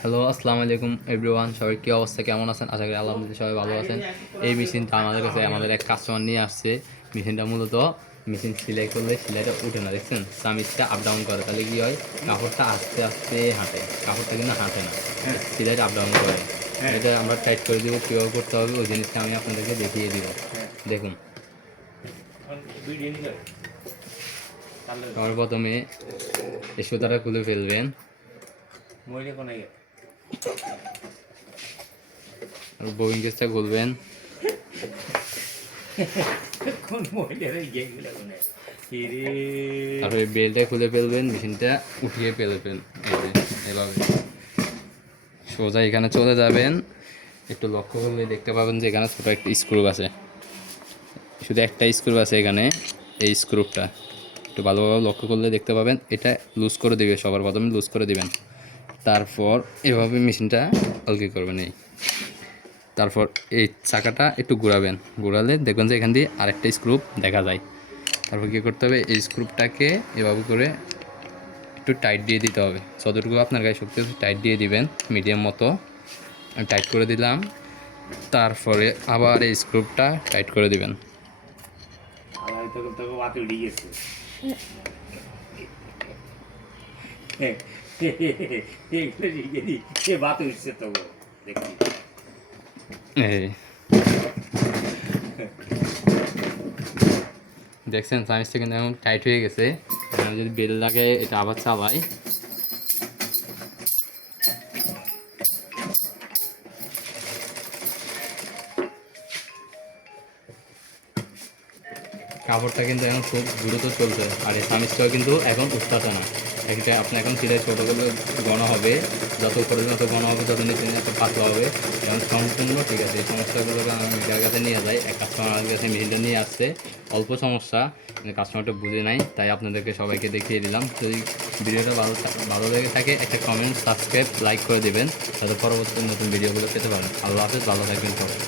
Hello, আসসালামু আলাইকুম everyone. সবাই কী অবস্থা, কেমন আছেন? আশা করি আলহামদুলিল্লাহ সবাই ভালো আছেন। এই মেশিনটা আমাদের কাছে আমাদের এক কাস্টমার নিয়ে আসছে। মেশিনটা মূলত মেশিন সেলাই করলে সেলাইটা উঠে না, দেখছেন? সামিজটা আপ ডাউন করে, তাহলে কী হয়, কাপড়টা আস্তে আস্তে হাঁটে, কাপড়টা কিন্তু হাঁটে না, সেলাইটা আপ ডাউন করে। এটা আমরা টাইট করে দেবো, কীভাবে করতে হবে ওই জিনিসটা আমি আপনাদেরকে দেখিয়ে দিব। দেখুন, সবার প্রথমে এই সুতাটা খুলে ফেলবেন, আর বোবিং কেসটা খুলবেন, তারপরে বেলটা খুলে ফেলবেন, মেশিনটা উঠিয়ে ফেলবেন। এভাবে সোজা এখানে চলে যাবেন, একটু লক্ষ্য করলে দেখতে পাবেন যে এখানে ছোটো একটা স্ক্রু আছে, শুধু একটা স্ক্রু আছে এখানে। এই স্ক্রুপটা একটু ভালোভাবে লক্ষ্য করলে দেখতে পাবেন, এটা লুজ করে দেবে, সবার প্রথমে লুজ করে দেবেন। তারপর এভাবে মেশিনটা অলকি করবেন। তারপর এই চাকাটা একটু ঘোরাবেন, ঘোরালে দেখবেন যে এখান দিয়ে আরেকটা স্ক্রুপ দেখা যায়। তারপর কী করতে হবে, এই স্ক্রুপটাকে এভাবে করে একটু টাইট দিয়ে দিতে হবে। যতটুকু আপনার গায়ে শক্তি টাইট দিয়ে দিবেন, মিডিয়াম মতো আমি টাইট করে দিলাম। তারপরে আবার এই স্ক্রুপটা টাইট করে দিবেন। এই দেখছেন সাইজটা কিন্তু এখন টাইট হয়ে গেছে। এখানে যদি বেল লাগে এটা আবার চালাই, কাপড়টা কিন্তু এখন খুব দ্রুত চলছে, আর এই সামিজটাও কিন্তু এখন উঠতেছে না। একটা আপনি এখন সিলাই ছোটো করে ঘন হবে, যত উপরে যত ঘন হবে, যত নিচে এত পাতলা হবে। এখন সম্পূর্ণ ঠিক আছে। এই সমস্যাগুলোকে আমি মিটার কাছে নিয়ে যাই, এক কাস্টমার কাছে মেশিনটা নিয়ে আসছে, অল্প সমস্যা, কিন্তু কাস্টমারটা বুঝে নাই, তাই আপনাদেরকে সবাইকে দেখিয়ে দিলাম। যদি ভিডিওটা ভালো লেগে থাকে একটা কমেন্ট, সাবস্ক্রাইব, লাইক করে দেবেন, যাতে পরবর্তী নতুন ভিডিওগুলো পেতে পারেন। আল্লাহ হাফেজ, ভালো থাকবেন সবাই।